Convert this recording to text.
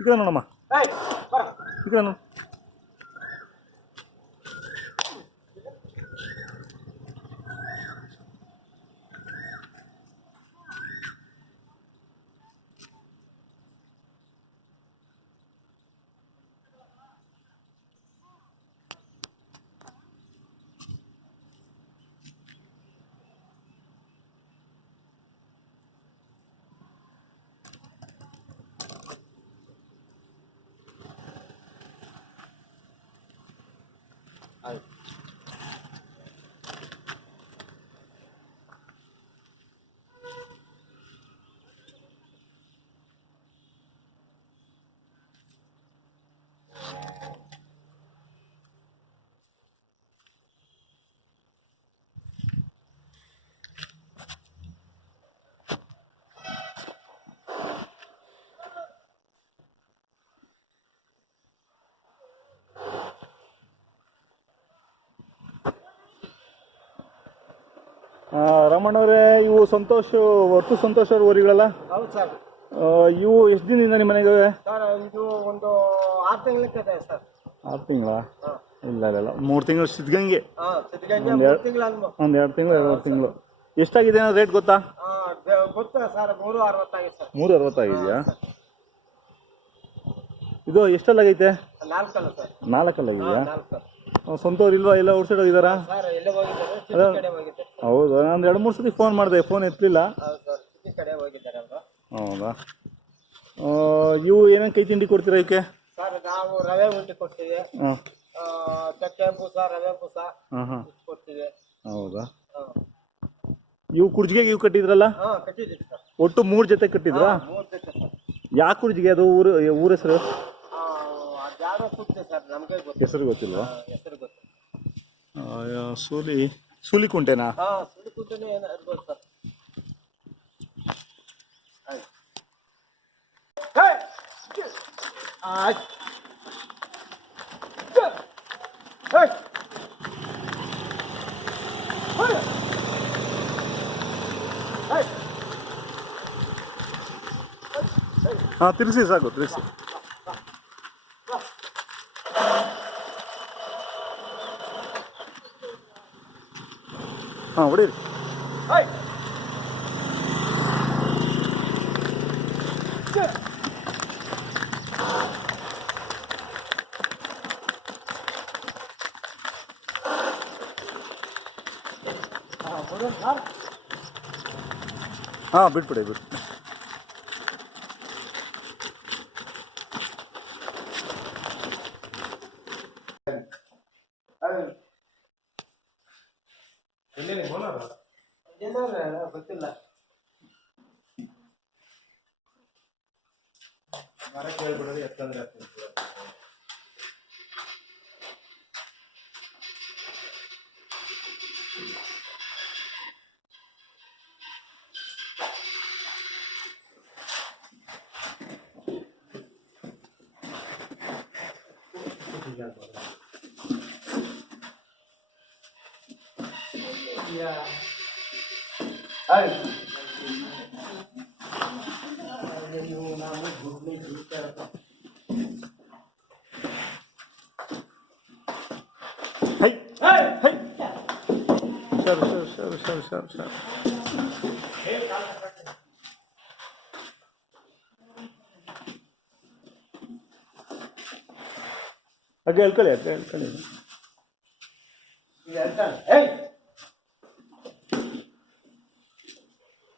ಈ ಕಡೆ ನೋಡಮ್ಮ, ಈ ಕಡೆ ನೋಡು. ರಾಮಣ್ಣವರೇ, ಇವು ಸಂತೋಷ್ ಒಟ್ಟು ಸಂತೋಷ್ ಅವ್ರ ಊರಿಗಳಲ್ಲ? ಹೌದು ಸರ್. ಇವು ಎಷ್ಟು ದಿನದಿಂದ ನಿಮ್ಮ ಮನೆಗೆ? ಸರ್ ಇದು ಒಂದು 6 ತಿಂಗಳಕ್ಕೆ ಇದೆ ಸರ್. 6 ತಿಂಗಳ? ಇಲ್ಲ ಇಲ್ಲ, 3 ತಿಂಗಳು ಸಿದ್ಧಗಂಗೆ. ಒಂದು 2 ತಿಂಗಳು 2 ತಿಂಗಳು. ಎಷ್ಟಾಗಿದೆ ರೇಟ್ ಗೊತ್ತಾ? ಗೊತ್ತಾ ಸರ್, 360 ಆಗಿದೆ ಸರ್. 360 ಆಗಿದೆಯಾ? ಇದು ಎಷ್ಟಲ್ಲಾಗೈತೆ? 4 ಸರ್. 4 ಆಗಿದೆಯಾ? ಸ್ವಂತವ್ರು ಇಲ್ವಾ? ಎಲ್ಲ ಔಟ್ಸೈಡ್ ಹೋಗಿದ್ದಾರಾ? ಹೌದಾ? ನಾನು 2-3 ಸತಿ ಫೋನ್ ಮಾಡಿದೆ, ಫೋನ್ ಎತ್ತಲಿಲ್ಲ. ಹೌದಾ? ಇವು ಏನೇನು ಕೈ ತಿಂಡಿ ಕೊಡ್ತೀರಾ ಇದಕ್ಕೆ? ಸರ್ ನಾವು ರವೆ ಉಂಡೆ ಕೊಡ್ತೀವಿ, ಚಕ್ಕೆ ಬೂಸ, ರವೆ ಬೂಸ ಕೊಡ್ತೀವಿ. ಹೌದಾ? ಇವು ಕುರ್ಜಿಗೆ ಇವು ಕಟ್ಟಿದ್ರಲ್ಲ? ಕಟ್ಟಿದ್ದೀವಿ ಸರ್. ಒಟ್ಟು 3 ಜೊತೆ ಕಟ್ಟಿದ್ರಾ? 3 ಜೊತೆ ಸರ್. ಯಾವ ಕುರ್ಜಿಗೆ ಅದು? ಊರ ಹೆಸರು? ಹೆಸರು ಗೊತ್ತಿಲ್ವಾ? ಹೆಸರು ಗೊತ್ತಿಲ್ಲ. ಸೂಲಿಕುಂಟೆನಾ? ಸೂಲಿಕುಂಟೆನೇ ಇರ್ಬೋದು ಸರ್. ತಿರ್ಸಿ ಸಾಕು, ತಿರ್ಸಿ. ಹೊಡೀರಿ. ಬಿಟ್ಬಿಡಿ. ಗೊತ್ತಿಲ್ಲ. ಮರ ಕೇಳ್ಬಿಡೋದು ಎತ್ತಂದ್ರೆ ಸರ್. ಹಾಗೆ ಹೇಳ್ಕೊಳ್ಳಿ.